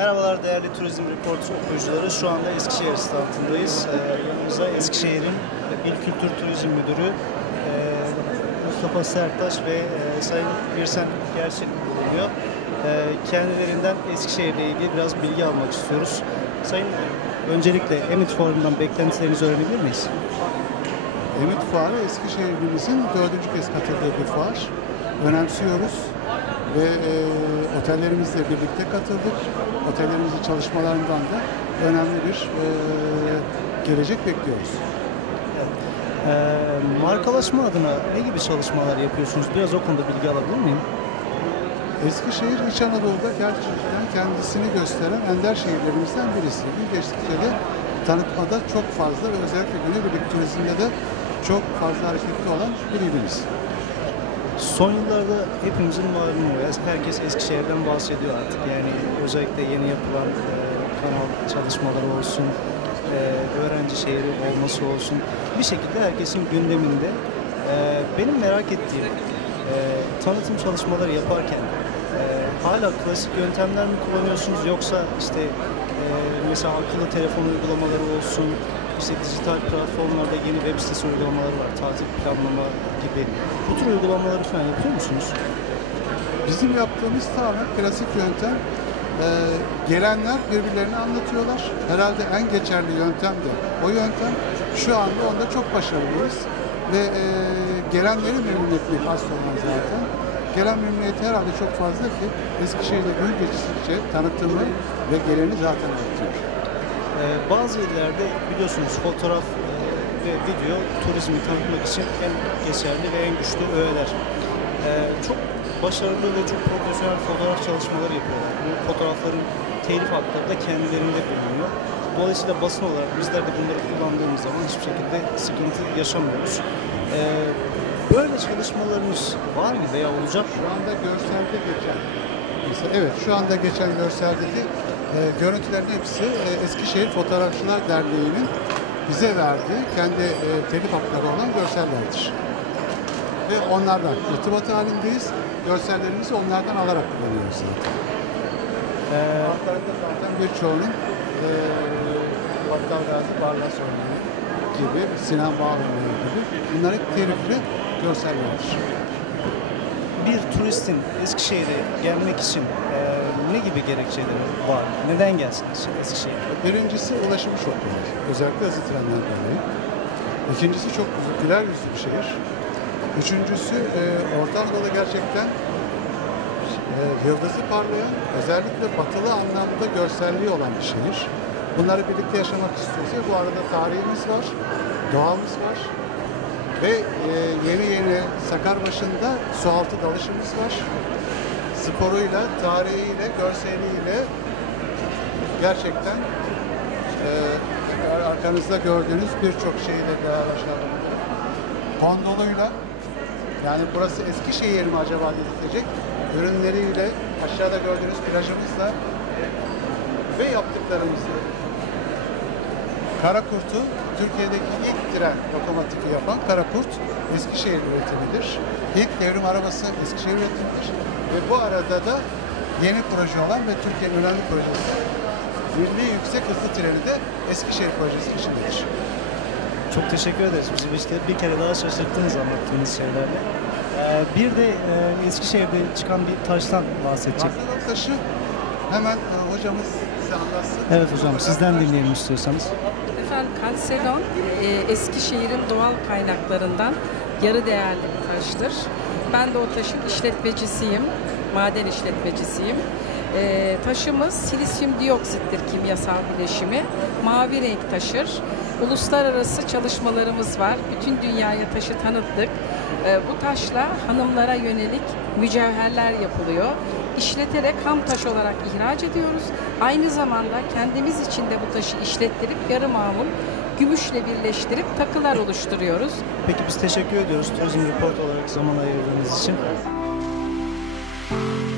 Merhabalar değerli Turizm Report okuyucuları. Şu anda Eskişehir standındayız. Ee, yanımıza Eskişehir'in İl Kültür Turizm Müdürü e, Mustafa Sertaş ve e, Sayın Birsen Gerçek bulunuyor. E, kendilerinden Eskişehir'le ilgili biraz bilgi almak istiyoruz. Sayın öncelikle Emit Forum'dan beklentilerinizi öğrenebilir miyiz? Emit Fuarı Eskişehir'imizin dördüncü kez katıldığı bir fuar. Önemsiyoruz ve e, otellerimizle birlikte katıldık. Otellerimizin çalışmalarından da önemli bir e, gelecek bekliyoruz. E, markalaşma adına ne gibi çalışmalar yapıyorsunuz? Biraz o konuda bilgi alabilir miyim? Eskişehir İç Anadolu'da gerçekten kendisini gösteren ender şehirlerimizden birisi. Bir geçtikçe de tanıtmada çok fazla ve özellikle günübirlik turizmde de çok fazla hareketli olan bir ilimiz. Son yıllarda hepimizin malumu, herkes Eskişehir'den bahsediyor artık. Yani özellikle yeni yapılan e, kanal çalışmaları olsun, e, öğrenci şehri olması olsun. Bir şekilde herkesin gündeminde. E, benim merak ettiğim e, tanıtım çalışmaları yaparken e, hala klasik yöntemler mi kullanıyorsunuz yoksa işte e, mesela akıllı telefon uygulamaları olsun, işte dijital platformlarda yeni web sitesi uygulamaları var, tatil planlama gibi. Bu tür uygulamaları falan yapıyor musunuz? Bizim yaptığımız tamamen klasik yöntem. Ee, gelenler birbirlerini anlatıyorlar. Herhalde en geçerli yöntem de o yöntem. Şu anda onda çok başarılıyız. Ve e, gelenleri memnun etmek asıl zaten. Gelen memnuniyeti herhalde çok fazla ki Eskişehir'de gün geçtikçe tanıtımı ve geleni zaten artıyor. Bazı illerde biliyorsunuz fotoğraf e, ve video turizmi tanıtmak için en geçerli ve en güçlü öğeler. Ee, çok başarılı ve çok profesyonel fotoğraf çalışmaları yapıyorlar. Bu fotoğrafların telif hakları da kendilerinde bulunuyor. Dolayısıyla basın olarak bizler de bunları kullandığımız zaman hiçbir şekilde sıkıntı yaşamıyoruz. Ee, böyle çalışmalarınız var mı veya olacak? Şu anda görselde geçen, mesela evet şu anda geçen görseldeki e, görüntülerin hepsi e, Eskişehir Fotoğrafçılar Derneği'nin bize verdiği kendi e, telif hakları olan görsellerdir. Ve onlardan irtibat halindeyiz. Görsellerimizi onlardan alarak kullanıyoruz zaten. Ee, zaten birçoğunun e, Battal Gazi Barlas gibi, Sinan Bağlıoğlu gibi bunlar hep telifli görsellerdir. bir turistin Eskişehir'e gelmek için e, ne gibi gerekçeleri var? Neden gelsin Eskişehir'e? Birincisi ulaşımı çok kolay. Özellikle hızlı trenler dolayı. İkincisi çok güler yüzlü bir şehir. Üçüncüsü e, Orta Anadolu'da gerçekten e, yıldızı parlayan, özellikle batılı anlamda görselliği olan bir şehir. Bunları birlikte yaşamak istiyorsa bu arada tarihimiz var, doğamız var ve e, yeni yeni Sakarbaşı'nda sualtı dalışımız var. Sporuyla, tarihiyle, görseliyle gerçekten e, arkanızda gördüğünüz birçok şeyi de beraber Gondoluyla yani burası Eskişehir mi acaba dedirtecek ürünleriyle aşağıda gördüğünüz plajımızla ve yaptıklarımızla Karakurt'u Türkiye'deki ilk tren lokomotifi yapan Karakurt Eskişehir üretimidir. İlk devrim arabası Eskişehir üretimidir. Bu arada da yeni proje olan ve Türkiye'nin önemli projesi Milli Yüksek Hızlı Treni de Eskişehir projesi içindedir. Çok teşekkür ederiz. Bizi işte bir kere daha şaşırttınız anlattığınız şeylerle. E, bir de e, Eskişehir'de çıkan bir taştan bahsedecek. Barcelona taşı hemen e, hocamız size anlatsın. Evet hocam sizden dinleyelim istiyorsanız. Efendim kalsedon e, Eskişehir'in doğal kaynaklarından yarı değerli bir taştır. Ben de o taşın işletmecisiyim, maden işletmecisiyim. E, taşımız silisyum dioksittir kimyasal bileşimi. Mavi renk taşır. Uluslararası çalışmalarımız var. Bütün dünyaya taşı tanıttık. E, bu taşla hanımlara yönelik mücevherler yapılıyor. İşleterek ham taş olarak ihraç ediyoruz. Aynı zamanda kendimiz için de bu taşı işlettirip yarı mamul gümüşle birleştirip takılar oluşturuyoruz. Peki biz teşekkür ediyoruz Turizm Report olarak zaman ayırdığınız için. you